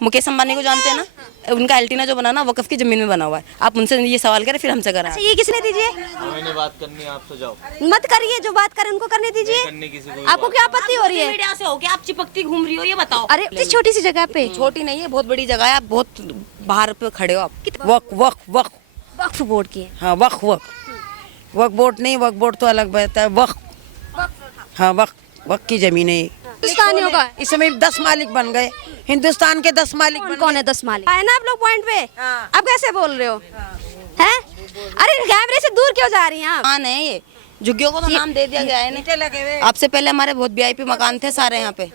मुकेश अंबानी को जानते हैं ना, उनका एल्टीना जो बना ना वक्फ की जमीन में बना हुआ है। आप उनसे ये सवाल करें फिर हमसे करें। अच्छा, ये किसने दीजिए? मैंने बात करनी है, आप सजाओ। मत करिए, जो बात करें उनको करने दीजिए। करने किसी को आपको क्या आपत्ति हो रही है? मीडिया से हो क्या आप चिपकती घूम रही हो, ये बताओ। अरे इस छोटी सी जगह पे। छोटी नहीं है, बहुत बड़ी जगह है, आप बहुत बाहर पे खड़े हो आप। वक्फ बोर्ड की है। हाँ वक्फ बोर्ड नहीं, वक्फ बोर्ड तो अलग रहता है। हाँ वक्फ की जमीन है। हिंदुस्तानियों का। इसमें 10 मालिक बन गए, हिंदुस्तान के 10 मालिक बन कौन गए। है 10 मालिक? आए ना आप लोग पॉइंट पे। हाँ। अब कैसे बोल रहे हो? हैं? अरे कैमरे से दूर क्यों जा रही हैं आप? हाँ नहीं, ये झुग्गियों को तो नाम दे दिया गया है ना। ईंटें लगे हुए। आपसे पहले हमारे बहुत वीआईपी मकान थे सारे यहाँ पे।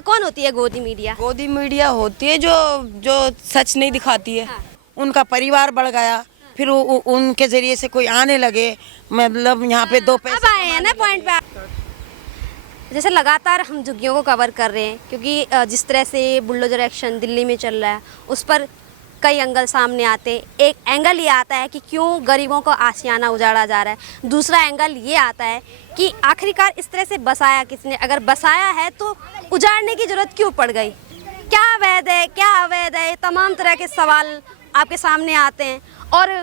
कौन होती है गोदी मीडिया? गोदी मीडिया होती है जो सच नहीं दिखाती है। उनका परिवार बढ़ गया, फिर उनके जरिए से कोई आने लगे, मतलब यहाँ पे 2 अब पैसे आए हैं ना पॉइंट पे। जैसे लगातार हम झुग्गियों को कवर कर रहे हैं, क्योंकि जिस तरह से बुलडोजर एक्शन दिल्ली में चल रहा है उस पर कई एंगल सामने आते हैं। एक एंगल ये आता है कि क्यों गरीबों को आशियाना उजाड़ा जा रहा है। दूसरा एंगल ये आता है कि आखिरकार इस तरह से बसाया किसने? अगर बसाया है तो उजाड़ने की जरूरत क्यों पड़ गई? क्या वैध है, क्या अवैध है? तमाम तरह के सवाल आपके सामने आते हैं। और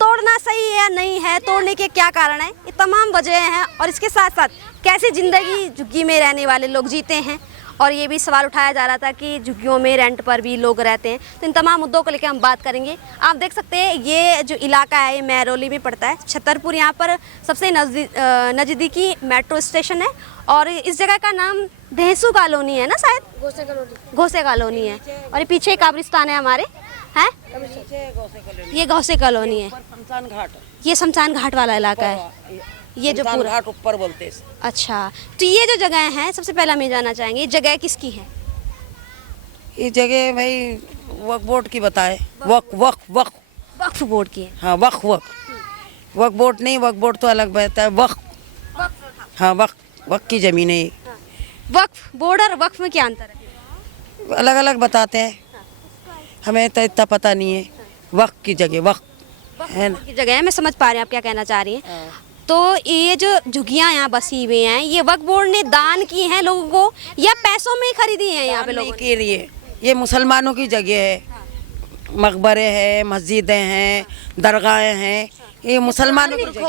तोड़ना सही है या नहीं है, तोड़ने के क्या कारण है, ये तमाम वजह हैं। और इसके साथ साथ कैसे ज़िंदगी झुग्गी में रहने वाले लोग जीते हैं, और ये भी सवाल उठाया जा रहा था कि झुग्गियों में रेंट पर भी लोग रहते हैं। तो इन तमाम मुद्दों को लेकर हम बात करेंगे। आप देख सकते हैं ये जो इलाका है ये महरौली में पड़ता है। छतरपुर यहाँ पर सबसे नज़दीकी मेट्रो स्टेशन है, और इस जगह का नाम ढेंसू कॉलोनी है ना, शायद घोसे कॉलोनी है। और ये पीछे कब्रिस्तान है हमारे, हैं ये घोसे कॉलोनी है। शमशान घाट, ये शमशान घाट वाला इलाका है, ये जो पूरा घाट ऊपर बोलते हैं। अच्छा, तो ये जो जगह है, सबसे पहले हम ये जानना चाहेंगे, ये जगह किसकी है? ये जगह भाई वक्फ बोर्ड की बताए। वक्फ बोर्ड की है। हाँ वक्फ बोर्ड नहीं, वक्फ बोर्ड तो अलग रहता है। हाँ वक्फ की जमीन है। वक्फ बोर्ड और वक्फ में क्या अंतर है? अलग अलग बताते हैं, हमें तो इतना पता नहीं है। वक्फ की जगह वक्फ है ना। की जगह है, मैं समझ पा रही हूँ आप क्या कहना चाह रही हैं। तो ये जो झुग्गियाँ यहाँ बसी हुई हैं, ये वक्फ बोर्ड ने दान की हैं लोगों को या पैसों में खरीदी हैं यहाँ पे लोगों ने? के लिए ये मुसलमानों की जगह है। मकबरे हैं, मस्जिदें हैं, दरगाहें हैं, ये मुसलमानों की जगह।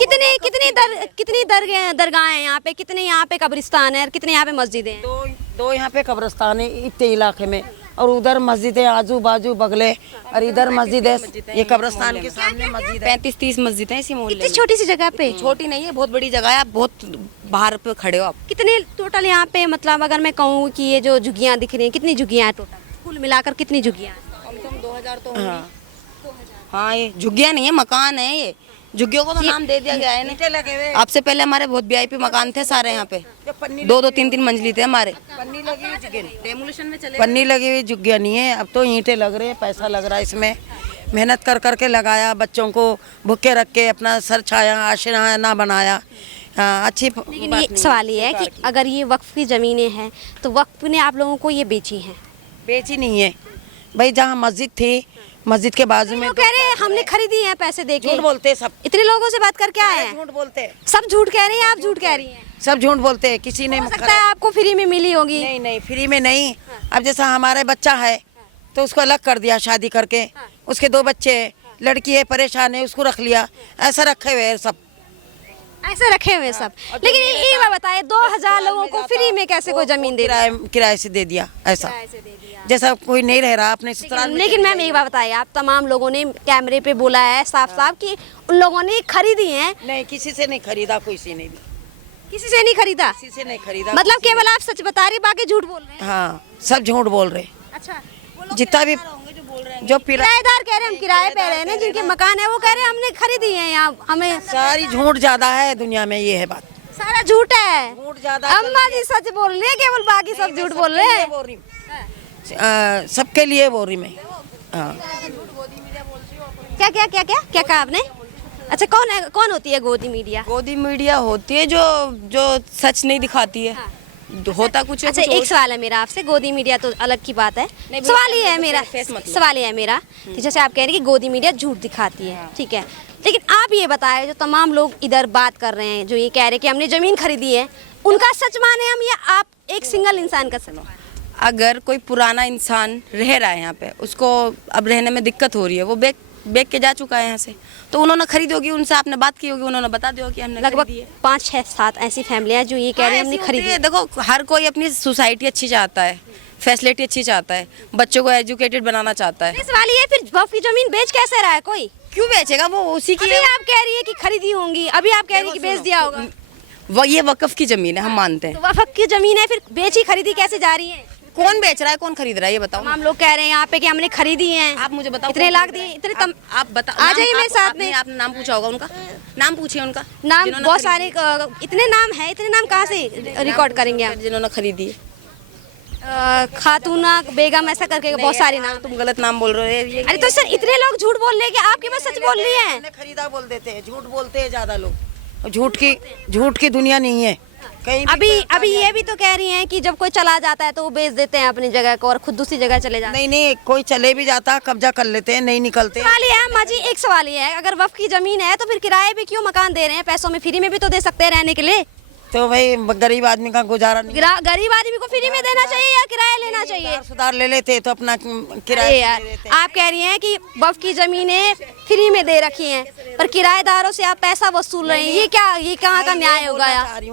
कितनी दरगाहें हैं यहाँ पे? कितने यहाँ पे कब्रिस्तान है और कितने यहाँ पे मस्जिदें हैं? दो यहाँ पे कब्रिस्तान है इतने इलाके में, और उधर मस्जिद है आजू बाजू बगले, और इधर मस्जिद है। ये कब्रिस्तान के सामने मस्जिद है। 35-30 मस्जिदें इसी मोहल्ले इतनी में। छोटी सी जगह पे? छोटी नहीं है, बहुत बड़ी जगह है, आप बहुत बाहर पे खड़े हो आप। कितने टोटल यहाँ पे, मतलब अगर मैं कहूँ कि ये जो झुग्गियाँ दिख रही हैं, कितनी झुग्गियाँ हैं टोटल कुल मिलाकर? कितनी झुग्गियाँ हैं? 2000 तो हाँ, ये झुग्गियाँ नहीं है, मकान है। ये झुग्गियों को तो नाम दे दिया गया है ना। ईंटें लगे हुए। आपसे पहले हमारे बहुत वीआईपी मकान थे सारे यहाँ पे, 2-2 3-3 मंजिली थे हमारे। पन्नी लगी हुई झुग्गियाँ, डेमोलिशन में चले पन्नी लगी हुई झुग्गियाँ नहीं है। अब तो ईंटें लग रहे हैं, पैसा लग रहा है इसमें, मेहनत कर करके लगाया, बच्चों को भूखे रख के अपना सर छाया, आशियाना बनाया। हाँ, अच्छी लेकिन ये सवाल ये है कि अगर ये वक्फ की ज़मीनें हैं तो वक्फ ने आप लोगों को ये बेची हैं? बेची नहीं है भाई, जहाँ मस्जिद थी, मस्जिद के बाजू में वो कह रहे हैं हमने खरीदी है पैसे दे के। झूठ बोलते हैं सब। इतने लोगों से बात करके आए हैं, झूठ बोलते हैं, सब झूठ कह रहे हैं, आप झूठ कह रही हैं। सब झूठ बोलते हैं। किसी ने हो सकता है आपको फ्री में मिली होगी। नहीं फ्री में नहीं। अब जैसा हमारा बच्चा है तो उसको अलग कर दिया शादी करके, उसके 2 बच्चे हैं, लड़की है परेशान है, उसको रख लिया, ऐसा रखे हुए हैं सब। ऐसे रखे हुए सब। लेकिन ये बात बताए, 2000 लोगों को फ्री में कैसे कोई जमीन दे रहा है? किराए से दे दिया, ऐसा जैसा कोई नहीं रह रहा अपने ससुराल में। लेकिन मैम एक बात बताइए, आप तमाम लोगों ने कैमरे पे बोला है साफ साफ कि उन लोगों ने खरीदी है। नहीं, किसी से नहीं खरीदा, कोई से नहीं, किसी से नहीं खरीदा? किसी से नहीं खरीदा। मतलब केवल आप सच बता रही, बाकी झूठ बोल रहे हैं? हाँ, सब झूठ बोल रहे। अच्छा, जितना भी जो किराएदार कह रहे हैं हम किराए पे रहे हैं, जिनके मकान है वो कह रहे हैं हमने खरीदी है यहाँ, हमें सारी झूठ ज्यादा है दुनिया में, ये है बात। सारा झूठ है। झूठ ज्यादा। अम्मा जी सच बोल रही है, केवल बाकी सब झूठ बोल रहे हैं। सबके लिए बोल रही मैं। हाँ। क्या क्या क्या क्या क्या कहा आपने? अच्छा, कौन होती है गोदी मीडिया? गोदी मीडिया होती है जो सच नहीं दिखाती है। होता कुछ है। अच्छा, एक सवाल है मेरा आपसे, गोदी मीडिया तो अलग की बात है, सवाल ये है मेरा कि जैसे आप कह रहे हैं कि गोदी मीडिया झूठ दिखाती है, ठीक है, लेकिन आप ये बताएं, जो तमाम लोग इधर बात कर रहे हैं, जो ये कह रहे हैं कि हमने जमीन खरीदी है, उनका सच माने हम या आप एक सिंगल इंसान का सच? अगर कोई पुराना इंसान रह रहा है यहाँ पे, उसको अब रहने में दिक्कत हो रही है, वो बेच के जा चुका है यहाँ से, तो उन्होंने खरीदी होगी, उनसे आपने बात की होगी, उन्होंने बता दिया होगा कि हमने लगभग खरीदी है। 5, 6, 7 ऐसी फैमिलियां जो ये कह रही हैं हमने खरीदी है। देखो, हर कोई अपनी सोसाइटी अच्छी चाहता है, फैसिलिटी अच्छी चाहता है, बच्चों को एजुकेटेड बनाना चाहता है। इस वाली है, फिर वक्फ की जमीन बेच कैसे रहा है कोई? क्यों बेचेगा, वो उसी की अभी आप कह रही है कि खरीदी होंगी, अभी आप कह रही है कि बेच दिया होगा। वो ये वक्फ की जमीन है, हम मानते हैं। तो वक्फ की जमीन है, फिर बेची खरीदी कैसे जा रही है? कौन बेच रहा है, कौन खरीद रहा है, ये बताओ। हम लोग कह रहे हैं यहाँ पे कि हमने खरीदी है। आप मुझे बताओ, इतने कौन लाख खरीद रहा दिए, है? इतने तम आप बता, आ जाइए मेरे साथ में। आपने नाम पूछा होगा उनका, नाम पूछिए उनका। नाम जिन्होंने बहुत खरीदी सारे, इतने नाम है, इतने नाम कहाँ से रिकॉर्ड करेंगे आप? जिन्होंने खरीदी है। खातूना बेगम ऐसा करके बहुत सारे नाम। तुम गलत नाम बोल रहे हो। अरे तो सर इतने लोग झूठ बोल रहे हैं कि आपके पास सच बोल रही है? हमने खरीदा बोल देते हैं, झूठ बोलते हैं ज्यादा लोग। झूठ की दुनिया नहीं है कहीं भी। अभी ये भी तो कह रही हैं कि जब कोई चला जाता है तो वो बेच देते हैं अपनी जगह को और खुद दूसरी जगह चले जाते हैं। नहीं, कोई चले भी जाता कब्जा कर लेते हैं, नहीं निकलते। सवाल ये है अम्मा जी, एक सवाल ये है, अगर वक्फ की जमीन है तो फिर किराए पे क्यों मकान दे रहे हैं? पैसों में फ्री में भी तो दे सकते हैं रहने के लिए। तो भाई गरीब आदमी का गुजारा नहीं। गरीब आदमी को फ्री में देना चाहिए या किराया लेना चाहिए? सुधार ले लेते तो अपना अरे किराया यार, दे देते। आप कह रही हैं कि वक्फ की जमीनें फ्री में दे रखी हैं, पर किराएदारों से आप पैसा वसूल रहे हैं, ये कहाँ का न्याय होगा यार?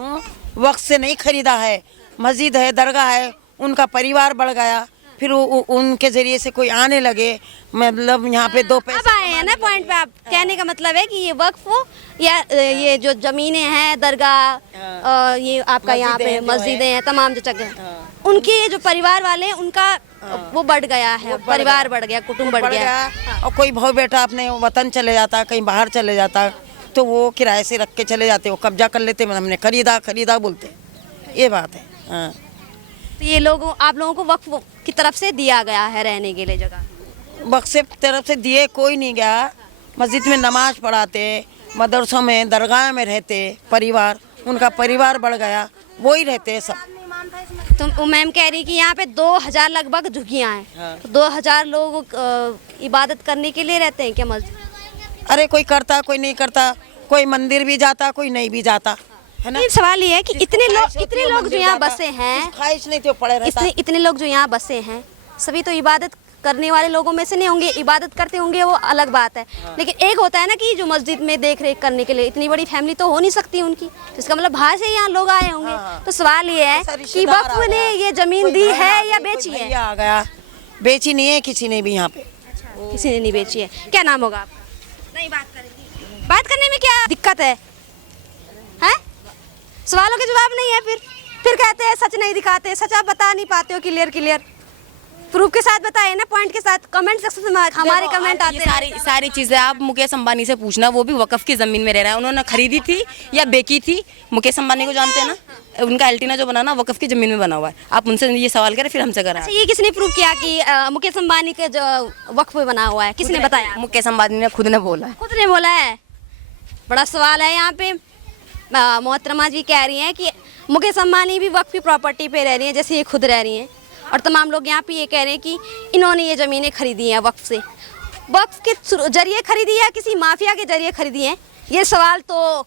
वक्त से नहीं खरीदा है, मस्जिद है, दरगाह है, उनका परिवार बढ़ गया, फिर उनके जरिए से कोई आने लगे, मतलब यहाँ पे 2 पैसे अब आए हैं ना पॉइंट पे। आप कहने का मतलब है कि ये वक्फ या ये जो जमीनें हैं, दरगाह, ये आपका यहाँ पे मस्जिदें हैं, तमाम जो जगह, उनके जो परिवार वाले हैं, उनका वो बढ़ गया है, परिवार बढ़ गया, कुटुंब बढ़ गया। और कोई भाई बेटा अपने वतन चले जाता, कहीं बाहर चले जाता, तो वो किराए से रख के चले जाते, वो कब्जा कर लेते, हमने खरीदा बोलते, ये बात है। हाँ। तो ये लोगों, आप लोगों को वक्फ की तरफ से दिया गया है रहने के लिए जगह? वक्त से तरफ से दिए कोई नहीं गया। मस्जिद में नमाज पढ़ाते, मदरसों में, दरगाह में रहते परिवार, उनका परिवार बढ़ गया, वो ही रहते सब। तो मैम कह रही कि यहाँ पे 2000 लगभग झुग्गियाँ हैं। हाँ। तो 2000 लोग इबादत करने के लिए रहते हैं क्या मस्जिद? अरे कोई करता, कोई नहीं करता, कोई मंदिर भी जाता, कोई नहीं भी जाता, है ना। ये सवाल ये है कि इतने लोग जो यहाँ बसे हैं, ख्वाहिश नहीं तो पड़े रहता। इतने लोग जो यहाँ बसे हैं, सभी तो इबादत करने वाले लोगों में से नहीं होंगे। इबादत करते होंगे वो अलग बात है, लेकिन एक होता है ना कि जो मस्जिद में देख रेख करने के लिए, इतनी बड़ी फैमिली तो हो नहीं सकती उनकी, तो इसका मतलब बाहर से यहाँ लोग आए होंगे। तो सवाल ये है कि वक्फ ने ये जमीन दी है या बेची है? आ गया, बेची नहीं है किसी ने भी यहाँ पे। किसी ने नहीं बेची है। क्या नाम होगा आपका? नहीं बात करेंगे। बात करने में क्या दिक्कत है? हैं? सवालों के जवाब नहीं है, फिर कहते हैं सच नहीं दिखाते। सच आप बता नहीं पाते हो क्लियर प्रूफ के साथ बताए ना, पॉइंट के साथ। कमेंट सेक्शन में हमारे कमेंट आते हैं। सारी चीजें आप मुकेश अंबानी से पूछना, वो भी वक्फ की जमीन में रह रहा है। उन्होंने खरीदी थी या बेची थी? मुकेश अंबानी को जानते हैं ना, उनका एल्टीना जो बना ना वक्फ की जमीन में बना हुआ है। आप उनसे ये सवाल करें, फिर हमसे करें। अच्छा, ये किसने प्रूव किया कि मुकेश अंबानी के जो वक्फ में बना हुआ है? किसने बताया? मुकेश अंबानी ने खुद ने बोला है। खुद ने बोला है? बड़ा सवाल है यहाँ पे। मोहतरमा जी कह रही हैं कि मुकेश अंबानी भी वक्फ की प्रॉपर्टी पे रह रही हैं, जैसे ये खुद रह रही हैं, और तमाम लोग यहाँ पे ये कह रहे हैं कि इन्होंने ये ज़मीनें खरीदी हैं वक्फ से। वक्फ के जरिए खरीदी है, किसी माफिया के जरिए खरीदी हैं? ये सवाल तो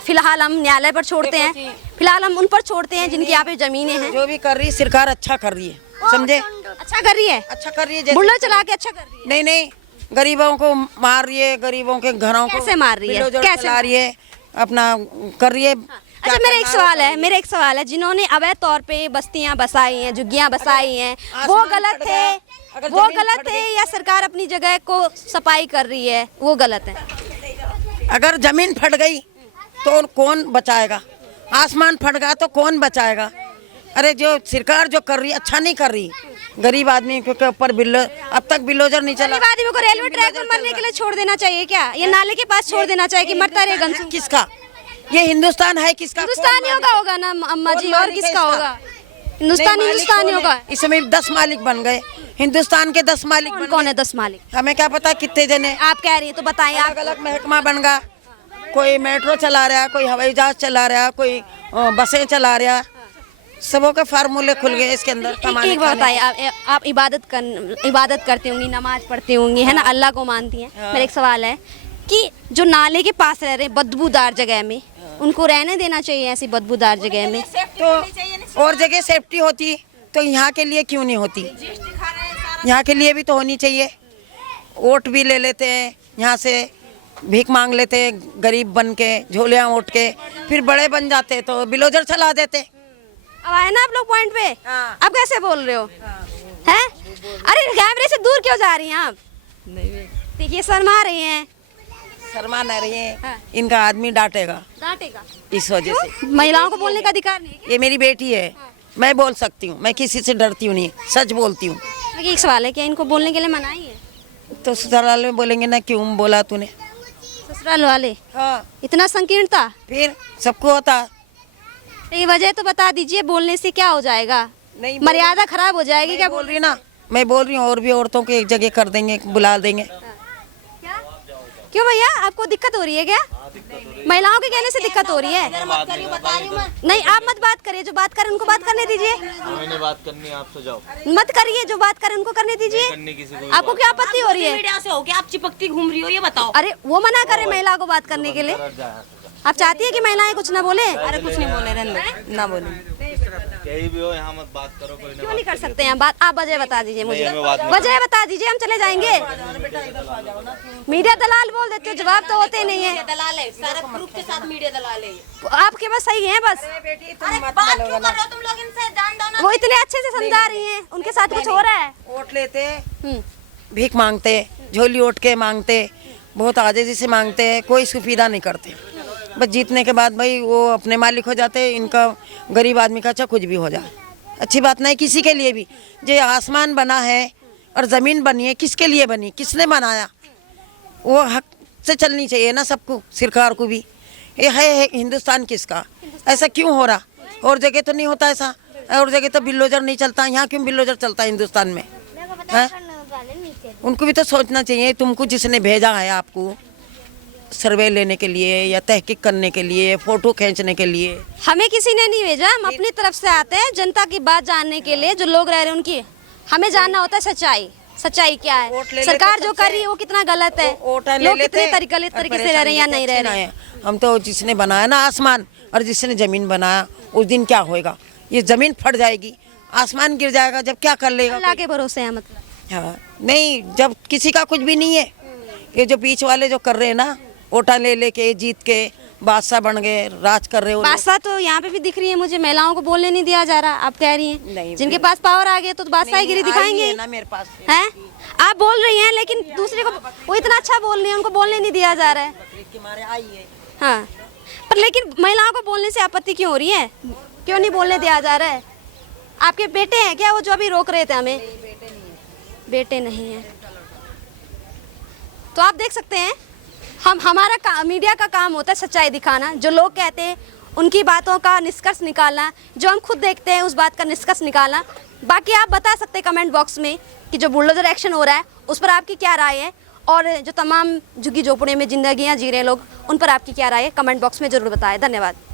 फिलहाल हम न्यायालय पर छोड़ते हैं, फिलहाल हम उन पर छोड़ते हैं जिनकी यहाँ पे ज़मीनें हैं। जो भी कर रही है सरकार अच्छा कर रही है, समझे? अच्छा कर रही है, अच्छा कर रही है। बुल्डोजर चला के अच्छा कर रही है। नहीं, गरीबों को मार रही है, गरीबों के घरों को कैसे मार रही है? कैसे चला रही है, अपना कर रही है। अच्छा, मेरा एक सवाल है, जिन्होंने अवैध तौर पे बस्तियां बसाई हैं, झुग्गियां बसाई हैं, वो गलत थे या सरकार अपनी जगह को सफाई कर रही है, वो गलत है? अगर जमीन फट गई तो कौन बचाएगा? आसमान फट गया तो कौन बचाएगा? अरे जो सरकार जो कर रही है अच्छा नहीं कर रही। गरीब आदमी के ऊपर अब तक बिल्डोजर नहीं चला। गरीब आदमी को रेलवे ट्रैक पर मरने के लिए छोड़ देना चाहिए क्या? ये नाले के पास छोड़ देना चाहिए कि मरता रहे गंसू? किसका? ये हिंदुस्तान है किसका? हिंदुस्तानियों का होगा ना अम्मा जी, और किसका होगा? हिंदुस्तानी होगा। इसमें 10 मालिक बन गए, हिंदुस्तान के 10 मालिक। कौन है 10 मालिक? हमें क्या पता कितने जने। आप कह रही है तो बताइए। अलग अलग महकमा बन गया, कोई मेट्रो चला रहा, कोई हवाई जहाज चला रहा, कोई बसें चला रहा, सबों के फार्मूले खुल गए इसके अंदर। एक बात बताइए, आप इबादत करती होंगी, नमाज पढ़ती होंगी, है ना, अल्लाह को मानती हैं। मेरा एक सवाल है कि जो नाले के पास रह रहे बदबूदार जगह में, उनको रहने देना चाहिए ऐसी बदबूदार जगह में? तो और जगह सेफ्टी होती तो यहाँ के लिए क्यों नहीं होती? यहाँ के लिए भी तो होनी चाहिए। वोट भी ले लेते हैं यहाँ से, भीख मांग लेते हैं गरीब बन के, झोलियाँ ओट के, फिर बड़े बन जाते तो बिलोजर चला देते। अब आए ना आप लोग पॉइंट पे। हाँ। अब कैसे बोल रहे हो? हैं? अरे कैमरे से दूर क्यों जा रही हैं आप? देखिए शर्मा रही हैं। शर्मा न रही है, हाँ। इनका आदमी डांटेगा डांटेगा इस वजह से। क्यों? महिलाओं को बोलने का अधिकार नहीं है ये मेरी बेटी है, मैं बोल सकती हूँ, मैं किसी से डरती हूँ नहीं, सच बोलती हूँ। क्या? एक सवाल है, क्या इनको बोलने के लिए मनाही है? तो ससुराल में बोलेंगे ना क्यों बोला तूने? ससुराल वाले हाँ, इतना संकीर्णता? फिर सबको होता। ये वजह तो बता दीजिए, बोलने से क्या हो जाएगा? नहीं, मर्यादा खराब हो जाएगी। क्या बोल रही ना, मैं बोल रही हूँ और भी औरतों को एक जगह कर देंगे, बुला देंगे। क्या? क्यों भैया, आपको दिक्कत हो रही है क्या? महिलाओं के कहने से दिक्कत हो रही है? नहीं, आप मत बात करिए, जो बात करें उनको बात करने दीजिए। हमें नहीं बात करनी, आप सजाओ। मत करिए, जो बात करें उनको करने दीजिए। करनी किसी को आपको क्या आपत्ति हो रही है? मीडिया से हो गया, आप चिपकती घूम रही हो, ये बताओ। अरे वो मना करे महिला को बात करने के लिए। आप चाहती है कि महिलाएं कुछ ना बोले? अरे कुछ नहीं बोले, रहने दो, ना बोले। कहीं भी हो यहाँ मत बात करो, कोई क्यों नहीं कर सकते हैं बात? आप वजह बता दीजिए मुझे, हमें बात नहीं वजह बता दीजिए, हम चले जाएंगे। मीडिया दलाल बोल देते हो, जवाब तो होते नहीं है। दलाल है, सारे प्रूफ के साथ मीडिया दलाल है। आपके बस सही है बस। अरे बात क्यों कर रहे हो तुम लोग इनसे? जान दो ना। वो इतने अच्छे से समझा रही हैं, उनके साथ कुछ हो रहा है। वोट लेते, हम्म। भीख मांगते, झोली ओट के मांगते, बहुत आजादी से मांगते हैं, कोई सुविधा नहीं करते। बस जीतने के बाद भाई वो अपने मालिक हो जाते, इनका गरीब आदमी का अच्छा कुछ भी हो जाए, अच्छी बात नहीं किसी के लिए भी। जो आसमान बना है और ज़मीन बनी है, किसके लिए बनी, किसने बनाया? वो हक से चलनी चाहिए ना सबको, सरकार को भी। ये है हिंदुस्तान किसका? ऐसा क्यों हो रहा? और जगह तो नहीं होता ऐसा, और जगह तो बिल्डोजर नहीं चलता, यहाँ क्यों बिल्डोजर चलता है हिंदुस्तान में? है? उनको भी तो सोचना चाहिए, तुमको जिसने भेजा है आपको सर्वे लेने के लिए या तहकीक करने के लिए, फोटो खींचने के लिए। हमें किसी ने नहीं भेजा, हम अपनी तरफ से आते हैं जनता की बात जानने के लिए, जो लोग रह रहे हैं उनकी। हमें जानना होता है सच्चाई, सच्चाई क्या वोट ले है, लेते सरकार जो सबसे। कर रही है वो कितना गलत है, वोट ले लोग लेते कितने तरीके से रह रहे हैं या नहीं रह रहे हैं। हम तो जिसने बनाया ना आसमान और जिसने जमीन बनाया, उस दिन क्या होएगा? ये जमीन फट जाएगी, आसमान गिर जाएगा, जब क्या कर लेगा? अल्लाह के भरोसे है मतलब। हाँ, नहीं, जब किसी का कुछ भी नहीं है। ये जो बीच वाले जो कर रहे हैं ना, वोटा ले लेके जीत के बादशाह बन गए, राज कर रहे हो। बादशाह तो यहाँ पे भी दिख रही है मुझे, महिलाओं को बोलने नहीं दिया जा रहा। आप कह रही हैं नहीं, जिनके पास पावर आ गया तो बादशाहगिरी दिखाएंगे ना मेरे पास हैं। आप बोल रही हैं लेकिन दूसरे को, वो इतना अच्छा बोल रही है, उनको बोलने नहीं दिया जा रहा है। हाँ, पर लेकिन महिलाओं को बोलने से आपत्ति क्यों हो रही है? क्यों नहीं बोलने दिया जा रहा है? आपके बेटे हैं क्या वो जो अभी रोक रहे थे हमें? बेटे नहीं है। तो आप देख सकते हैं, हमारा मीडिया का काम होता है सच्चाई दिखाना, जो लोग कहते हैं उनकी बातों का निष्कर्ष निकालना, जो हम खुद देखते हैं उस बात का निष्कर्ष निकालना। बाकी आप बता सकते हैं कमेंट बॉक्स में कि जो बुलडोजर एक्शन हो रहा है उस पर आपकी क्या राय है, और जो तमाम झुग्गी झोपड़े में जिंदगियां जी रहे हैं लोग, उन पर आपकी क्या राय है, कमेंट बॉक्स में ज़रूर बताएं। धन्यवाद।